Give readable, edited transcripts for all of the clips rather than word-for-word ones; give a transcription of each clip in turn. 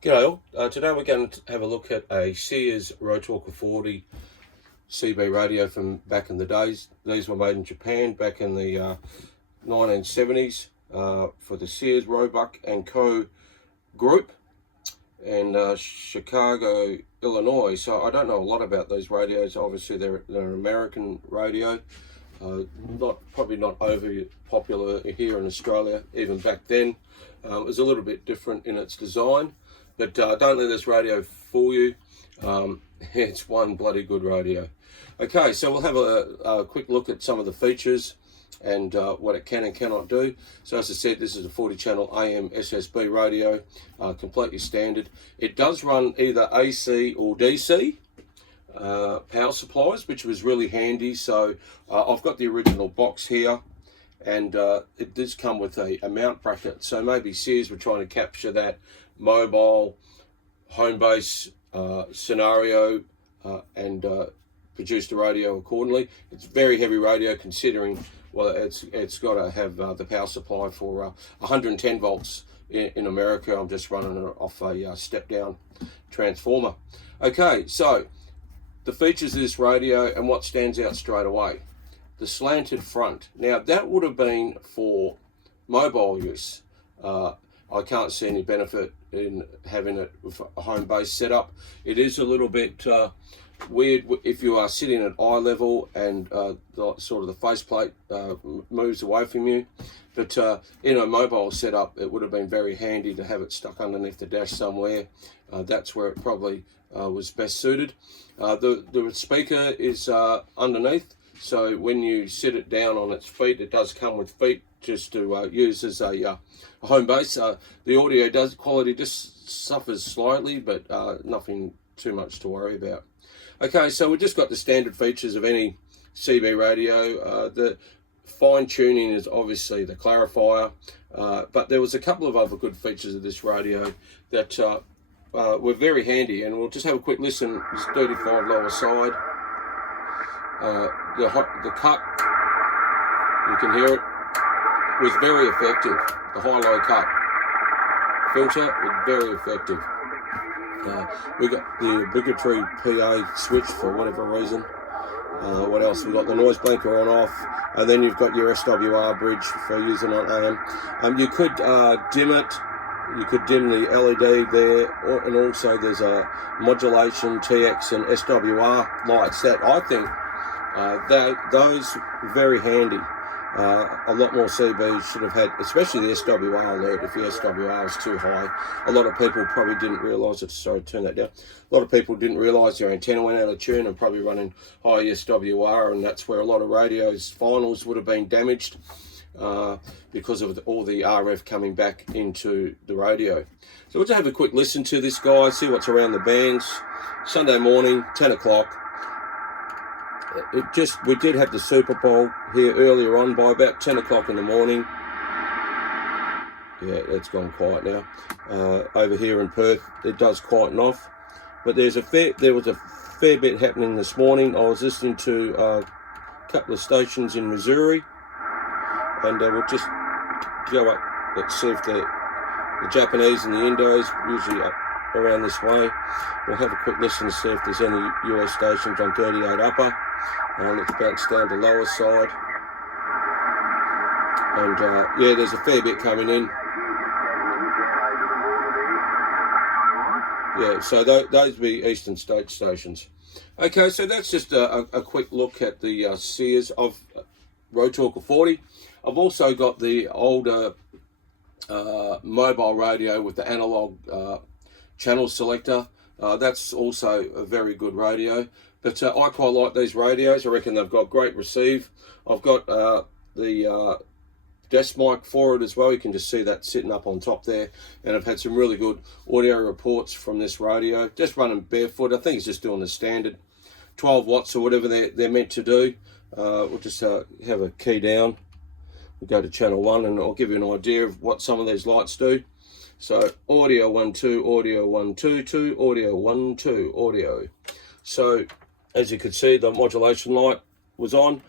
G'day all. Today we're going to have a look at a Sears Road Talker 40 CB radio from back in the days. These were made in Japan back in the 1970s for the Sears Roebuck and Co. group in Chicago, Illinois. So I don't know a lot about these radios. Obviously they're an American radio. Probably not overly popular here in Australia even back then. It was a little bit different in its design. But don't let this radio fool you. It's one bloody good radio. Okay, so we'll have a quick look at some of the features and what it can and cannot do. So as I said, this is a 40 channel AM SSB radio, completely standard. It does run either AC or DC power supplies, which was really handy. So I've got the original box here, and it does come with a mount bracket. So maybe Sears were trying to capture that mobile home base scenario and produced the radio accordingly. It's very heavy radio considering, well, it's got to have the power supply for 110 volts in America. I'm just running it off a step down transformer. Okay, so the features of this radio and what stands out straight away: the slanted front. Now that would have been for mobile use. I can't see any benefit in having it with a home-based setup. It is a little bit weird if you are sitting at eye level and sort of the faceplate moves away from you. But in a mobile setup, it would have been very handy to have it stuck underneath the dash somewhere. That's where it probably was best suited. The speaker is underneath, so when you sit it down on its feet, it does come with feet just to use as a home base. The audio quality just suffers slightly, but nothing too much to worry about. Okay, so we've just got the standard features of any CB radio. The fine tuning is obviously the clarifier, but there was a couple of other good features of this radio that were very handy, and we'll just have a quick listen. It's 35 lower side. The cut, you can hear it, was very effective. The high-low cut filter was very effective. We got the obligatory PA switch for whatever reason. What else? We've got the noise blinker on off, and then you've got your SWR bridge for using on AM. You could dim it. You could dim the LED there, and also there's a modulation, TX and SWR lights that I think those very handy. A lot more CBs should have had, especially the SWR alert. If the SWR is too high, a lot of people probably didn't realise it. Sorry, turn that down. A lot of people didn't realise their antenna went out of tune and probably running high SWR, and that's where a lot of radios finals would have been damaged because of all the RF coming back into the radio. So we'll just have a quick listen to this guy, see what's around the bands. Sunday morning, 10 o'clock. We did have the Super Bowl here earlier on by about 10 o'clock in the morning. Yeah, it's gone quiet now. Over here in Perth, it does quieten off. But there was a fair bit happening this morning. I was listening to a couple of stations in Missouri, and we'll just go up. Let's see if the Japanese and the Indos usually up around this way. We'll have a quick listen to see if there's any US stations on 38 upper. Let's bounce down to lower side. And yeah, there's a fair bit coming in. Yeah, so those would be Eastern State stations. Okay, so that's just a quick look at the Sears of Road Talker 40. I've also got the older mobile radio with the analog channel selector. That's also a very good radio. But I quite like these radios. I reckon they've got great receive. I've got the desk mic for it as well. You can just see that sitting up on top there. And I've had some really good audio reports from this radio. Just running barefoot. I think it's just doing the standard 12 watts or whatever they're meant to do. We'll just have a key down. We'll go to channel 1 and I'll give you an idea of what some of these lights do. So audio 1, 2, audio 1, 2, 2, audio 1, 2, audio. So as you can see, the modulation light was on,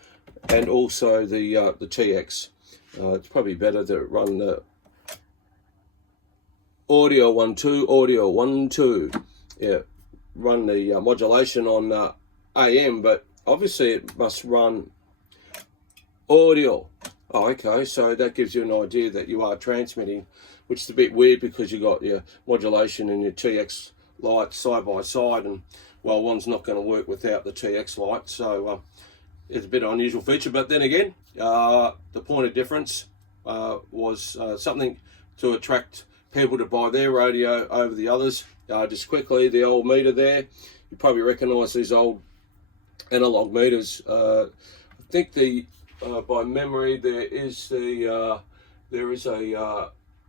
and also the TX. It's probably better to run the audio 1 2, audio 1 2. Yeah, run the modulation on AM, but obviously it must run audio. Oh, okay, so that gives you an idea that you are transmitting, which is a bit weird because you got your modulation and your TX lights side by side, and well, one's not going to work without the TX light, so it's a bit of an unusual feature. But then again, the point of difference was something to attract people to buy their radio over the others. Just quickly, the old meter there, you probably recognise these old analog meters. I think by memory there is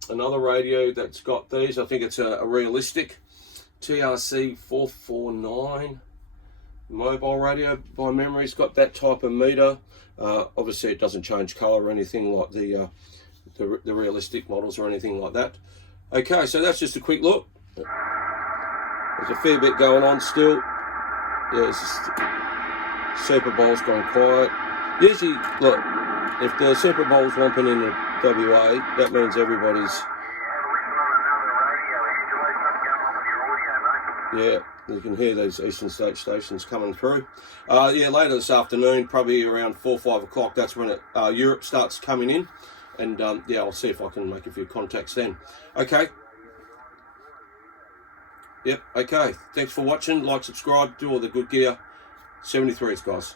another radio that's got these. I think it's a realistic TRC 449 mobile radio by memory. It's got that type of meter. Obviously it doesn't change color or anything like the realistic models or anything like that. Okay, so that's just a quick look. There's a fair bit going on still. Yeah, it's just, Super Bowl's gone quiet. Usually, look, if the Super Bowl's romping in the WA, that means everybody's... Yeah, you can hear these Eastern State stations coming through. Yeah, later this afternoon, probably around 4 or 5 o'clock, that's when Europe starts coming in. And yeah, I'll see if I can make a few contacts then. Okay. Yep, okay. Thanks for watching. Like, subscribe, do all the good gear. 73s, guys.